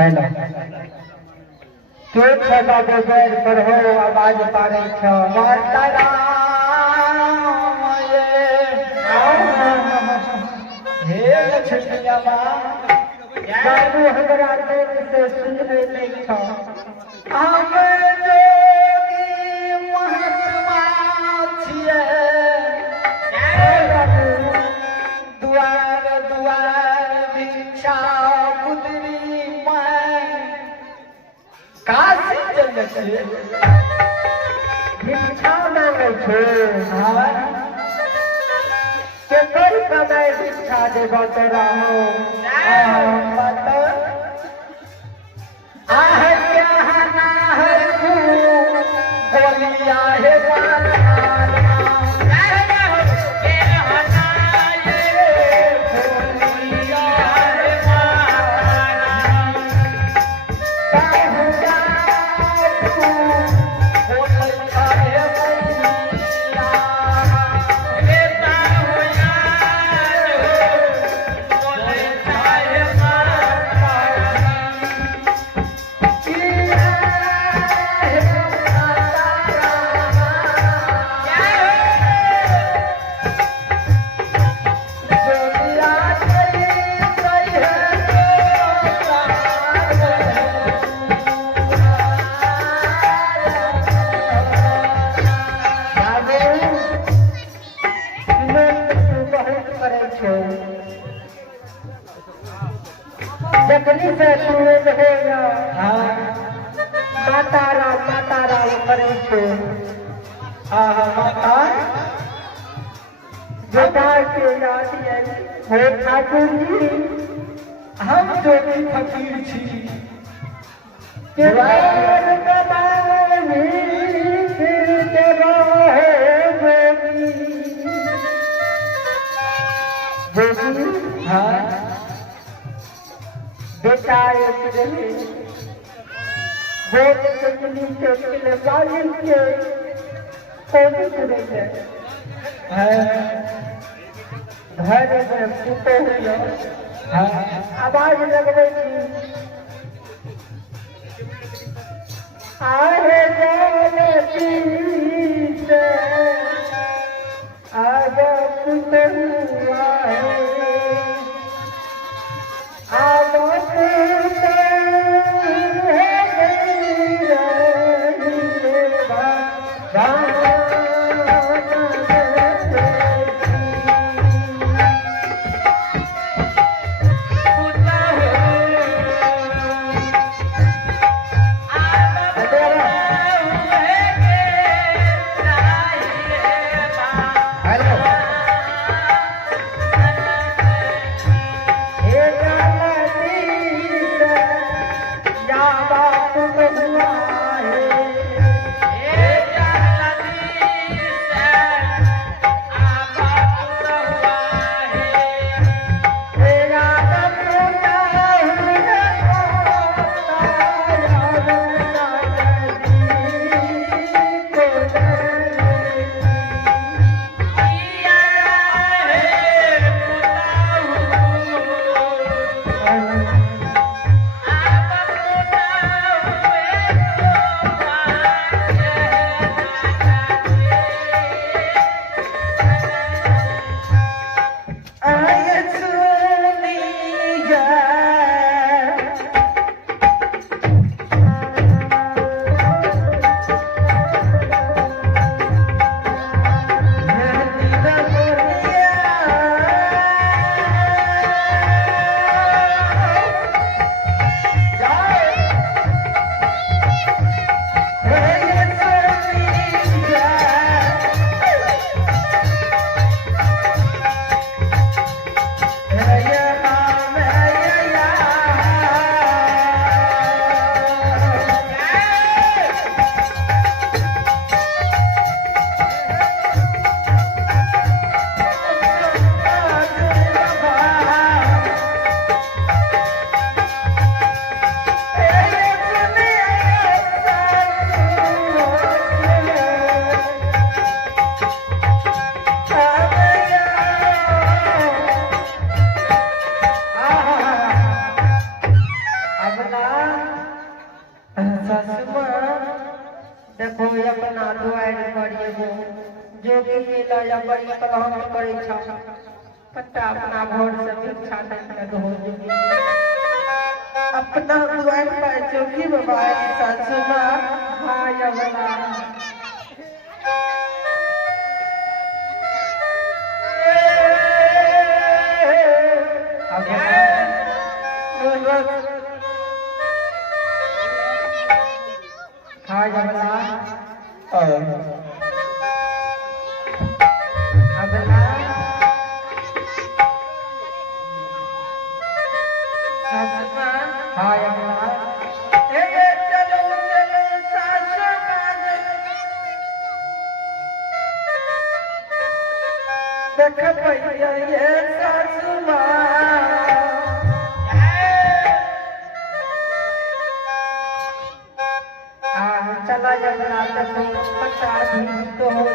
Hello cake सदा बेगर पर हो आवाज पारे छ माताराम ये हे लक्ष्मीया मां बाबू हमरा देव से सुनबे नहीं छ हम जोगी महात्मा छिए दुआर दुआर भिक्षा पुतरी मां काशी चले छे भिक्षा मांगे छे के कर कमाई भिक्षा देबो तोरा हो मत आह क्या ना है तू बोलिया है जगली से तुए रहेगा माता राम करे छे माता जोदार के याद है ठाकुर जी हम जो फकीर छी केवार कमानी फिर के रहे जोगी हाँ बेटा एक रहे बोल चली चले वाली के कौन सुने घर में सुते हुए आवाज लगवे थी आगे जाने से आगे सुते हुआ है जोगी मेला या बड़ी कलहन करे छ पता अपना घर से भिक्षा नहीं हो जोगी अपना दुआर पर जोगी बाबा सासू मां हां यवना हां यवना अगला सासमा हाय अगला ए चलो चलो सासमा देख भैया ये सासमा चला अगला तो पता भी तो हो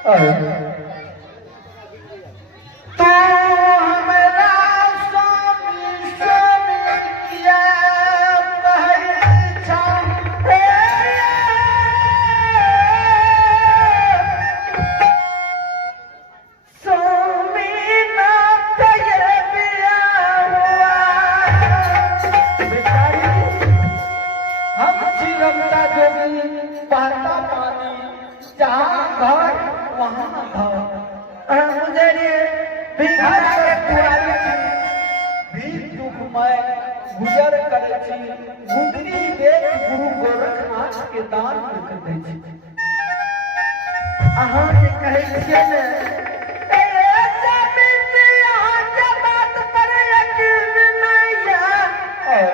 तो हमरा स्वामी स्वामी किया पहचा स्वामी ना तय बिया हुआ हम चिरंता जोगी बहता पानी जहाँ घर वहाँ घर मुझे भिखार के पुरानी भी दुखमय गुजर करे छी गुदरी देख गुरु गोरखनाथ के दान कर दै छी अहाँ जे कहै छियै ने ए जमीन अहाँ के बात पर यकीन नहीं है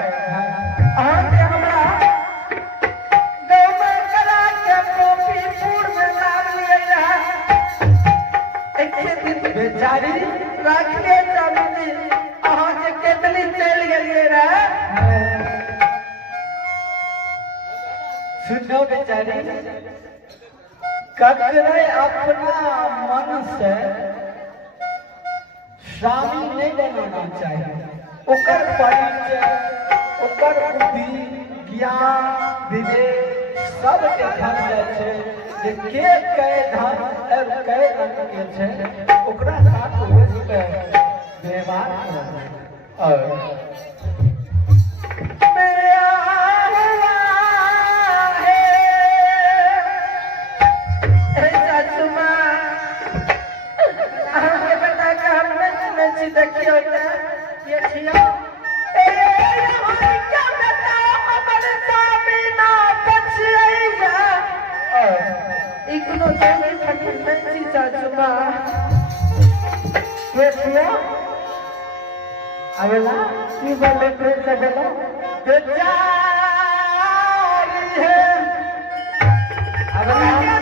अहाँ जे हमरा गौमा करा के गोपीपुर में लाग लिए रहे एक दिन बेचारी राखिए जमीन अहाँ जे केतली चल गेलिए रहे सुनो बेचारी ककरे अपना मन से स्वामी नहीं बनाना चाहिए ओकर परिचय ओकर बुद्धि ज्ञान विवेक सब देखल जाय छै जे के कै धन और कै रंग के छै ओकरा साथ होय के व्यवहार करना और देखियो ये छिया इग्नो जोगी फकीर नहीं सासुमा ये छिया अगला की बोले फिर से बोलो बेचारी है अगला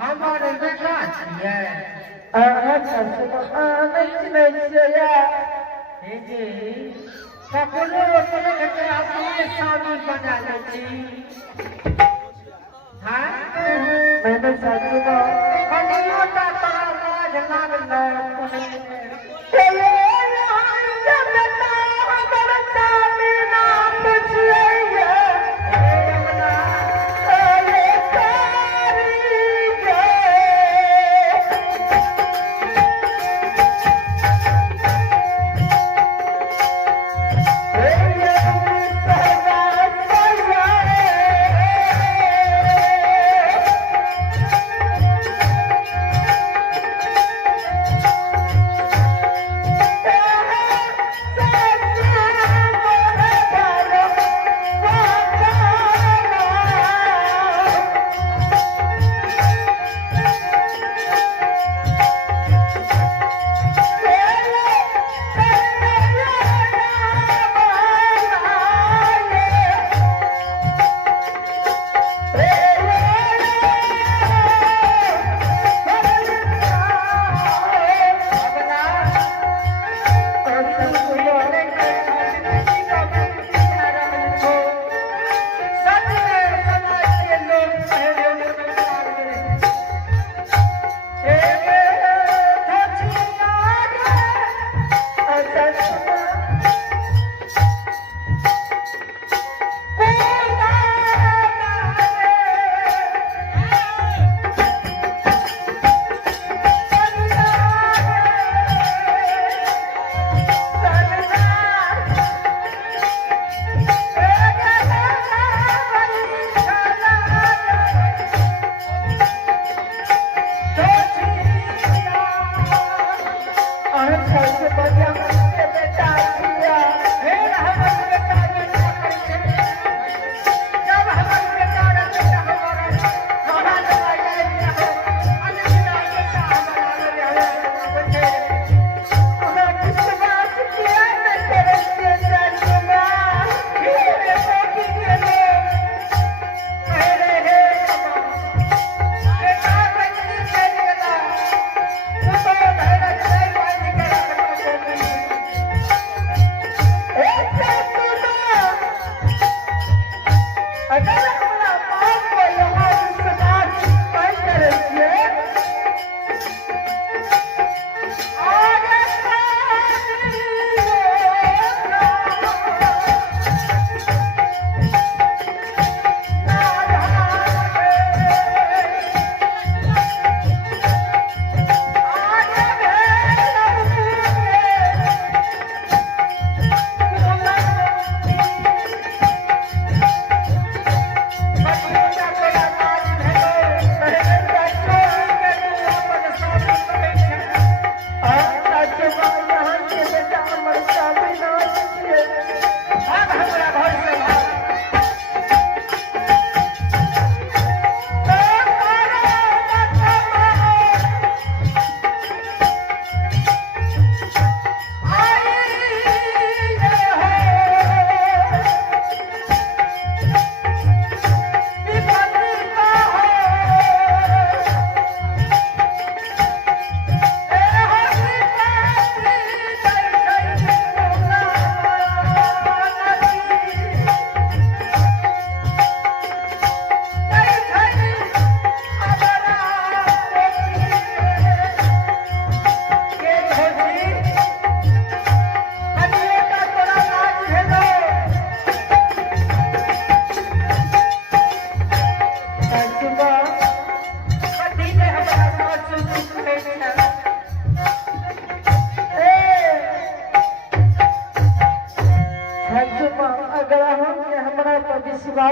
हमारे बेटा छियै जी कखनो अपने शादी बना लै छी मैंने शादी कनियो ता तोरा लाज लागल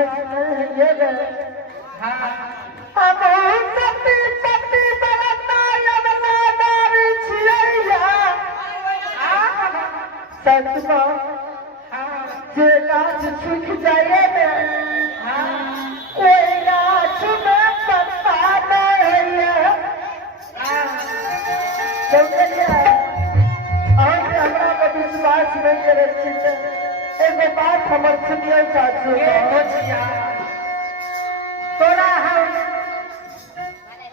विश्वास नहीं है रे। हाँ हम सती पति बरता यमला नारी छिया सचमा जे गाछ सूख जाए ने कोई गाछ में पत्ता नहीं है। हमरा पर विश्वास नहीं करे छी। एगो बात हमर सुनियो चाचू तोरा हम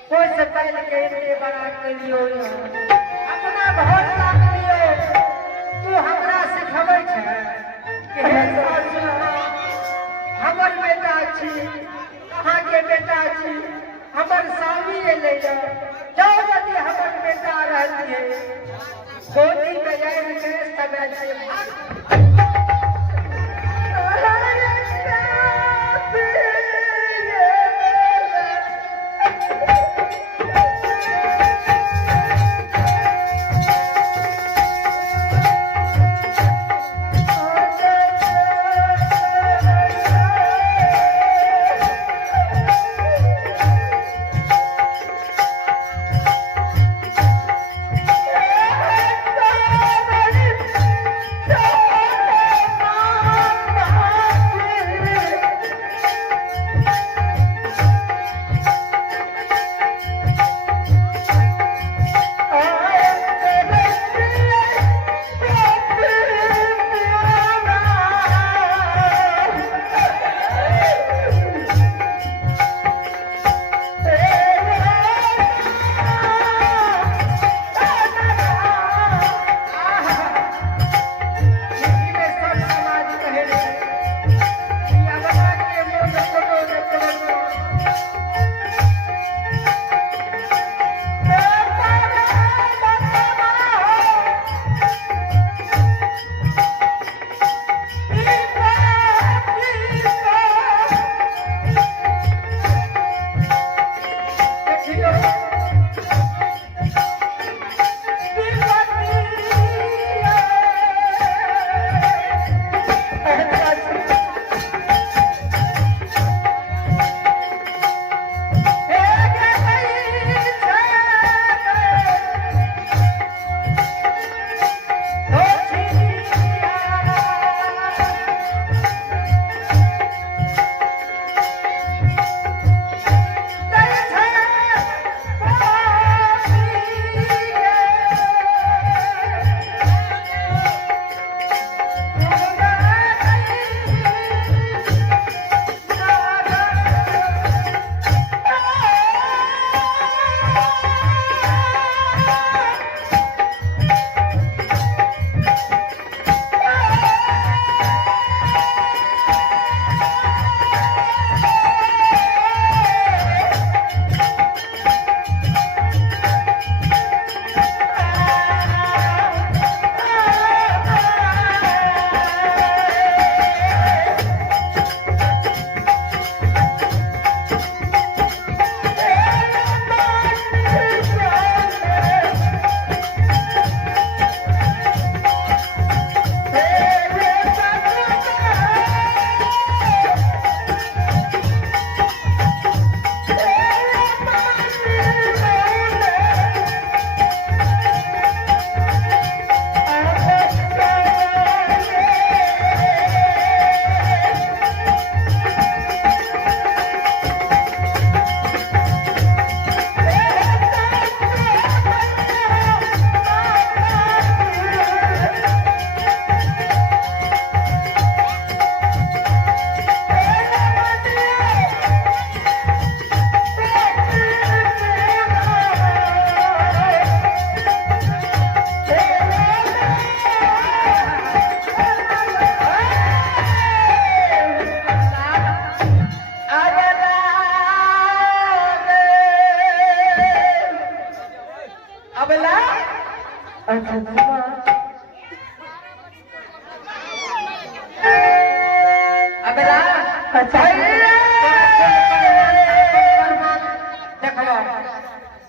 कोई से पहले के इतने बड़ा के लियो अपना बहुत लाग लियो। तू हमरा सिखबै छै कि हे चाचू हमर बेटा छी कहाँ के बेटा छी हमर स्वामी एलै जाओ यदि हमर बेटा रहतिए गोदी में जाए के समय से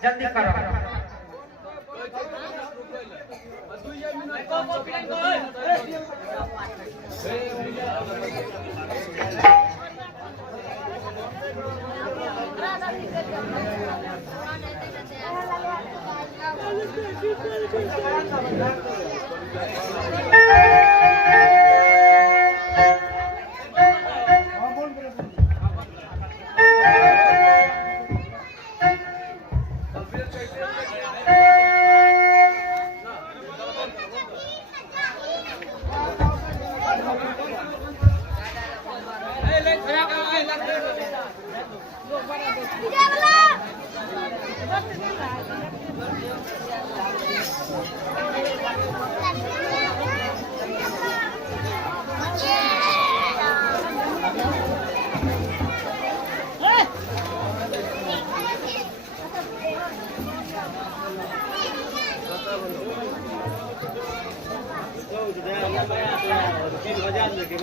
जल्दी करो 3,000 के